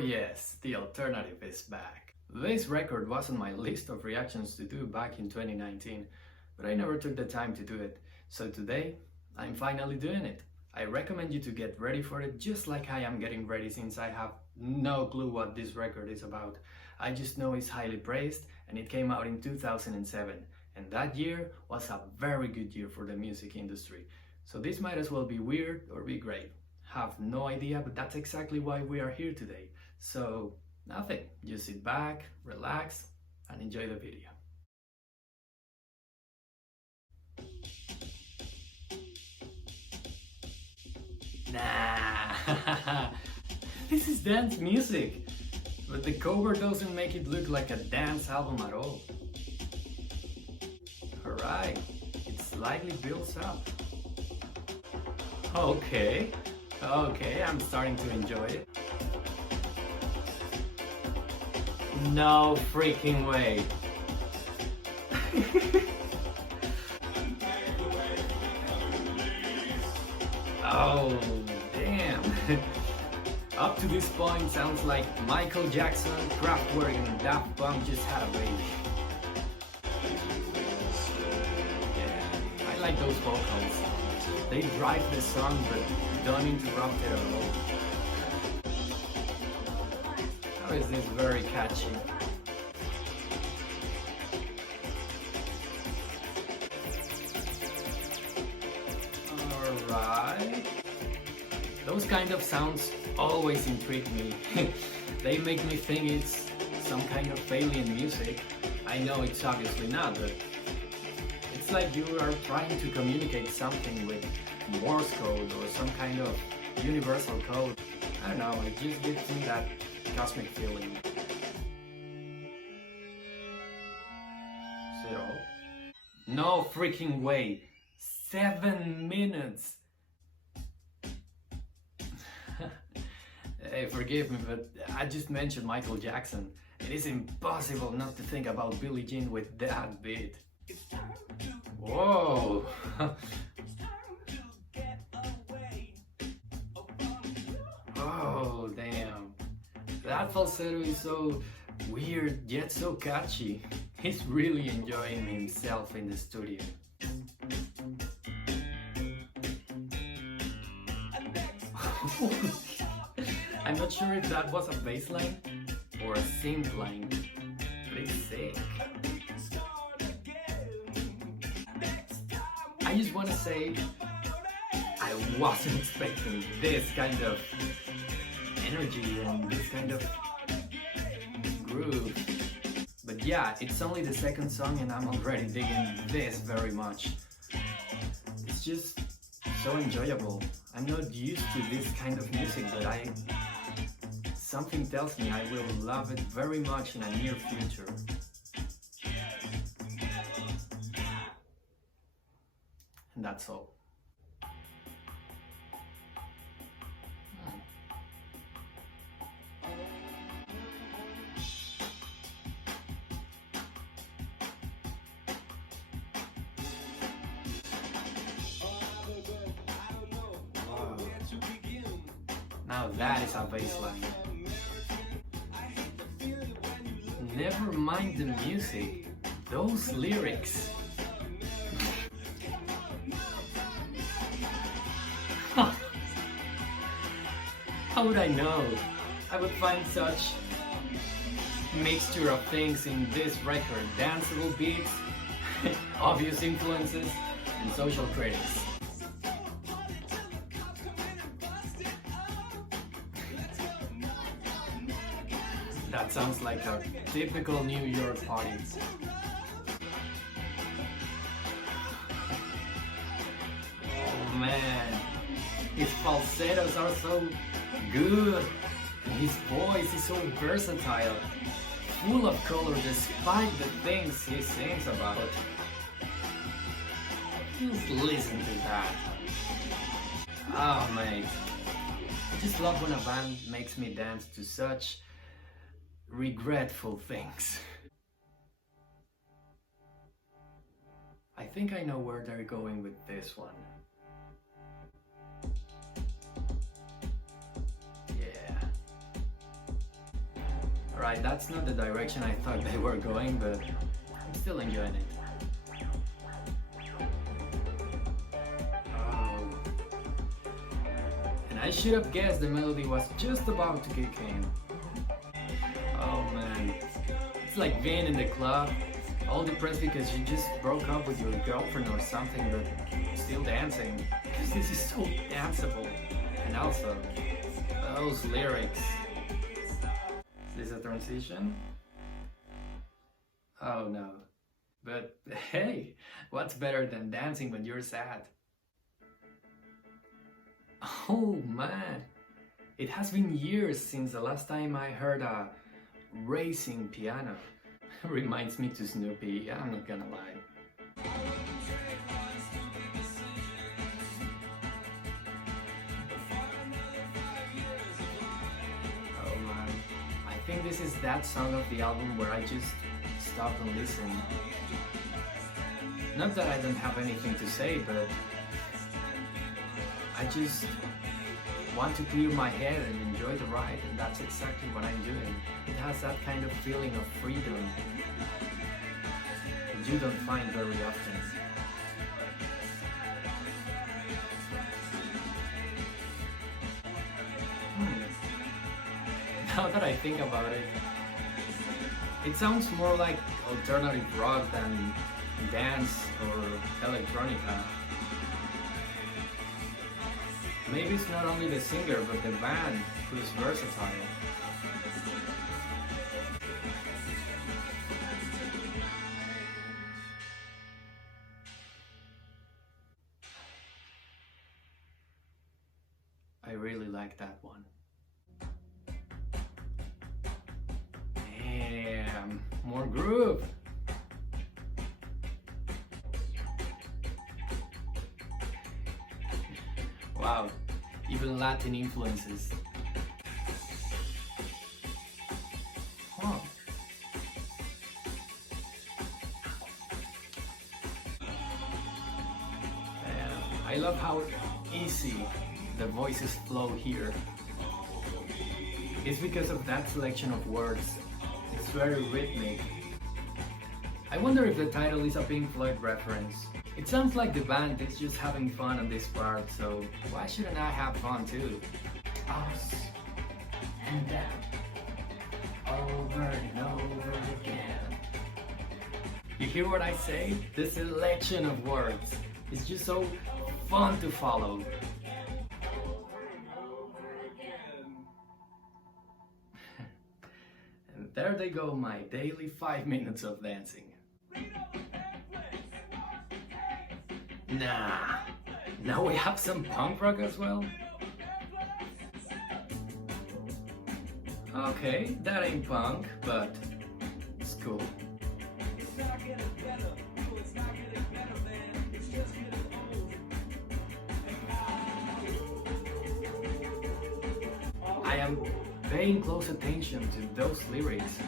yes, the alternative is back. This record was on my list of reactions to do back in 2019, but I never took the time to do it. So today, I'm finally doing it. I recommend you to get ready for it just like I am getting ready, since I have no clue what this record is about. I just know it's highly praised and it came out in 2007, and that year was a very good year for the music industry. So this might as well be weird or be great. Have no idea, but that's exactly why we are here today. So nothing, just sit back, relax, and enjoy the video. Nah, this is dance music, but the cover doesn't make it look like a dance album at all. Alright, it slightly builds up. Okay, I'm starting to enjoy it. No freaking way. Oh, damn. Up to this point sounds like Michael Jackson, Kraftwerk and Daft Punk just had a baby. Yeah, I like those vocals. They drive the song but don't interrupt it at all. How is this very catchy? Alright. Those kind of sounds always intrigue me. They make me think it's some kind of alien music. I know it's obviously not, but it's like you are trying to communicate something with Morse code or some kind of universal code. I don't know, it just gives me that cosmic feeling. Is it all? No freaking way! 7 minutes! Hey, forgive me, but I just mentioned Michael Jackson. It is impossible not to think about Billie Jean with that beat. Whoa! Oh, damn. That falsetto is so weird yet so catchy. He's really enjoying himself in the studio. I'm not sure if that was a bass line or a synth line, but it's sick. I just want to say I wasn't expecting this kind of energy and this kind of groove. But yeah, it's only the second song and I'm already digging this very much. It's just so enjoyable. I'm not used to this kind of music, but something tells me I will love it very much in a near future. And that's all. Wow. Now that is a bass line. Never mind the music, those lyrics. How would I know? I would find such mixture of things in this record: danceable beats, obvious influences, and social critics. That sounds like a typical New York party. Oh man, his falsettos are so good. His voice is so versatile, full of color despite the things he sings about. Just listen to that. Oh mate, I just love when a band makes me dance to such regretful things. I think I know where they're going with this one. Yeah. Alright, that's not the direction I thought they were going, but I'm still enjoying it. Oh. And I should have guessed the melody was just about to kick in. Oh man. It's like being in the club, all depressed because you just broke up with your girlfriend or something, but still dancing. Because this is so danceable. And also, those lyrics. Is this a transition? Oh no. But hey, what's better than dancing when you're sad? Oh man, it has been years since the last time I heard a racing piano. Reminds me to Snoopy, I'm not gonna lie. Oh man, I think this is that song of the album where I just stop and listen. Not that I don't have anything to say, but I just want to clear my head and enjoy the ride, and that's exactly what I'm doing. It has that kind of feeling of freedom that you don't find very often. Now that I think about it, it sounds more like alternative rock than dance or electronica. Maybe it's not only the singer, but the band who's versatile. I really like that one. Damn, more groove. Wow, even Latin influences. Huh. I love how easy the voices flow here. It's because of that selection of words. It's very rhythmic. I wonder if the title is a Pink Floyd reference. It sounds like the band is just having fun on this part, so why shouldn't I have fun too? Us and them, over and over again. You hear what I say? The selection of words is just so fun to follow. And there they go, my daily 5 minutes of dancing. Nah, now we have some punk rock as well? Okay, that ain't punk, but it's cool. I am paying close attention to those lyrics.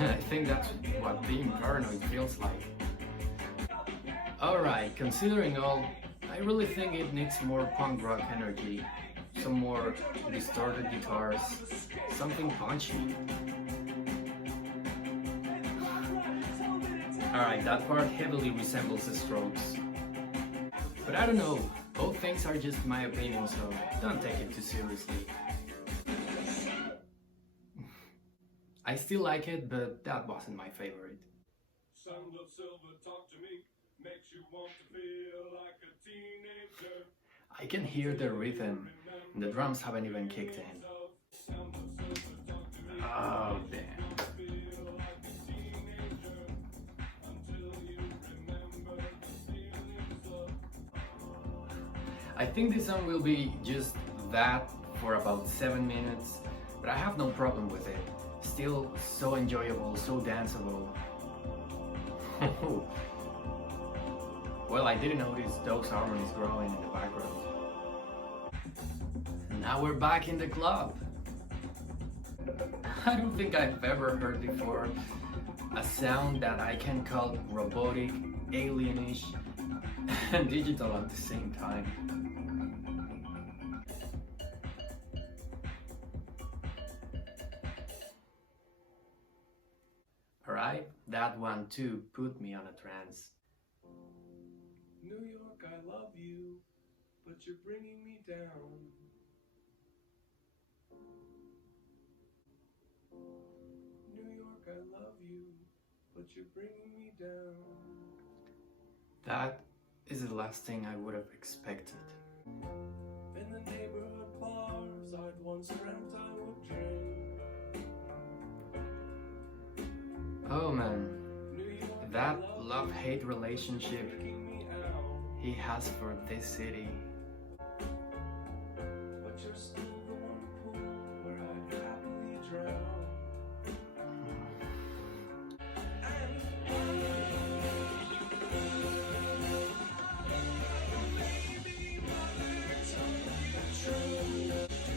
I think that's what being paranoid feels like. Alright, considering all, I really think it needs more punk rock energy, some more distorted guitars, something punchy. Alright, that part heavily resembles the Strokes. But I don't know, both things are just my opinion, so don't take it too seriously. I still like it, but that wasn't my favorite. Sound of silver, talk to me. Makes you want to feel like a teenager. I can hear the rhythm, and the drums haven't even kicked in. Oh, damn. I think this song will be just that for about 7 minutes, but I have no problem with it. Still so enjoyable, so danceable. Well, I didn't notice those harmonies growing in the background. Now we're back in the club. I don't think I've ever heard before a sound that I can call robotic, alienish, and digital at the same time. that one too put me on a trance. New York, I love you, but you're bringing me down. New York, I love you, but you're bringing me down. That is the last thing I would have expected. In the neighborhood bars I'd once dreamt I would drink. Oh man, New York, that I love love-hate you, relationship freaking me out. he has for this city. But you're still the one pool where I'd happily drown.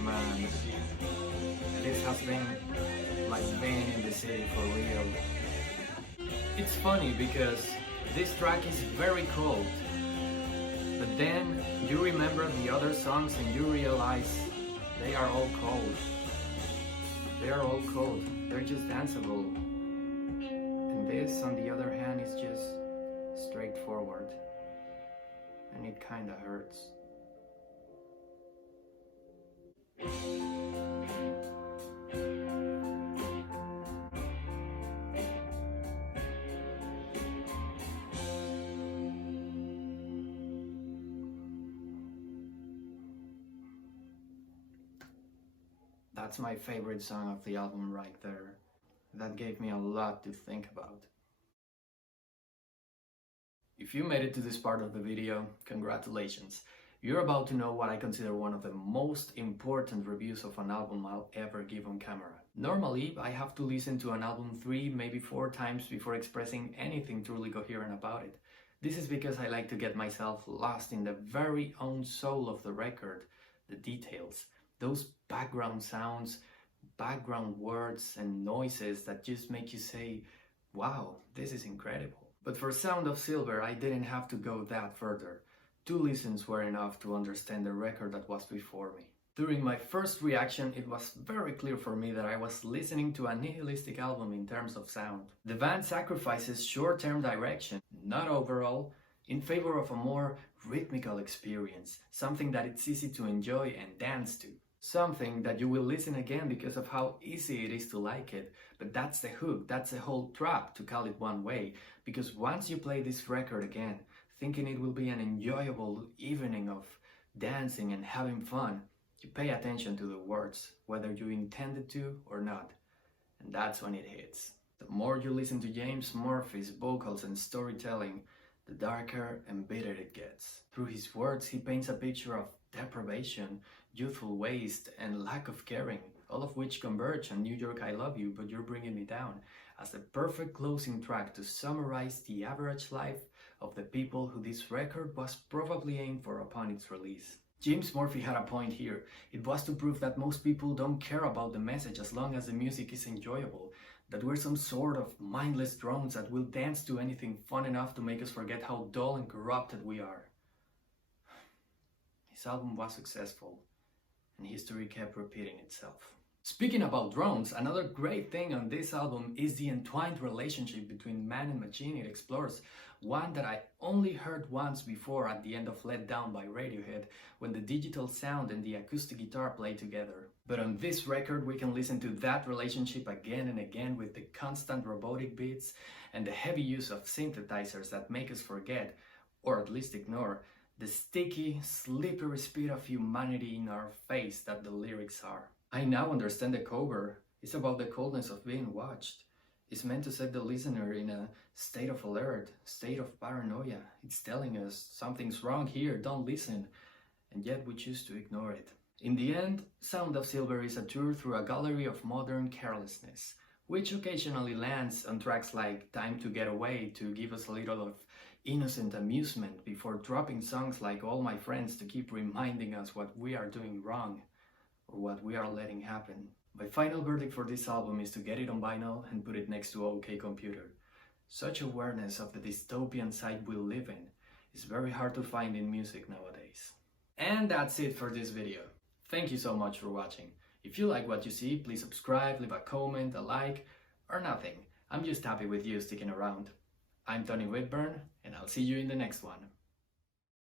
Man, this has been like being in the city for real. It's funny because this track is very cold, but then you remember the other songs and you realize they are all cold. They are all cold, they're just danceable. And this, on the other hand, is just straightforward. And it kinda hurts. That's my favorite song of the album right there. That gave me a lot to think about. If you made it to this part of the video, congratulations. You're about to know what I consider one of the most important reviews of an album I'll ever give on camera. Normally, I have to listen to an album 3, maybe 4 times before expressing anything truly coherent about it. This is because I like to get myself lost in the very own soul of the record, the details, those background sounds, background words and noises that just make you say, wow, this is incredible. But for Sound of Silver, I didn't have to go that further. 2 listens were enough to understand the record that was before me. During my first reaction, it was very clear for me that I was listening to a nihilistic album in terms of sound. The band sacrifices short-term direction, not overall, in favor of a more rhythmical experience, something that it's easy to enjoy and dance to. Something that you will listen again because of how easy it is to like it, but that's the hook, that's the whole trap, to call it one way, because once you play this record again, thinking it will be an enjoyable evening of dancing and having fun, you pay attention to the words, whether you intended to or not, and that's when it hits. The more you listen to James Murphy's vocals and storytelling, the darker and bitter it gets. Through his words, he paints a picture of deprivation, youthful waste, and lack of caring, all of which converge on New York, I Love You, But You're Bringing Me Down, as the perfect closing track to summarize the average life of the people who this record was probably aimed for upon its release. James Murphy had a point here. It was to prove that most people don't care about the message as long as the music is enjoyable, that we're some sort of mindless drones that will dance to anything fun enough to make us forget how dull and corrupted we are. His album was successful, and history kept repeating itself. Speaking about drones, another great thing on this album is the entwined relationship between man and machine it explores, one that I only heard once before at the end of Let Down by Radiohead, when the digital sound and the acoustic guitar play together. But on this record we can listen to that relationship again and again with the constant robotic beats and the heavy use of synthesizers that make us forget, or at least ignore, the sticky, slippery speed of humanity in our face that the lyrics are. I now understand the cover. It's about the coldness of being watched. It's meant to set the listener in a state of alert, state of paranoia. It's telling us something's wrong here, don't listen. And yet we choose to ignore it. In the end, Sound of Silver is a tour through a gallery of modern carelessness, which occasionally lands on tracks like Time to Get Away to give us a little of innocent amusement before dropping songs like All My Friends to keep reminding us what we are doing wrong or what we are letting happen. My final verdict for this album is to get it on vinyl and put it next to OK Computer. Such awareness of the dystopian side we live in is very hard to find in music nowadays. And that's it for this video. Thank you so much for watching. If you like what you see, please subscribe, leave a comment, a like, or nothing. I'm just happy with you sticking around. I'm Tony Whitburn, and I'll see you in the next one.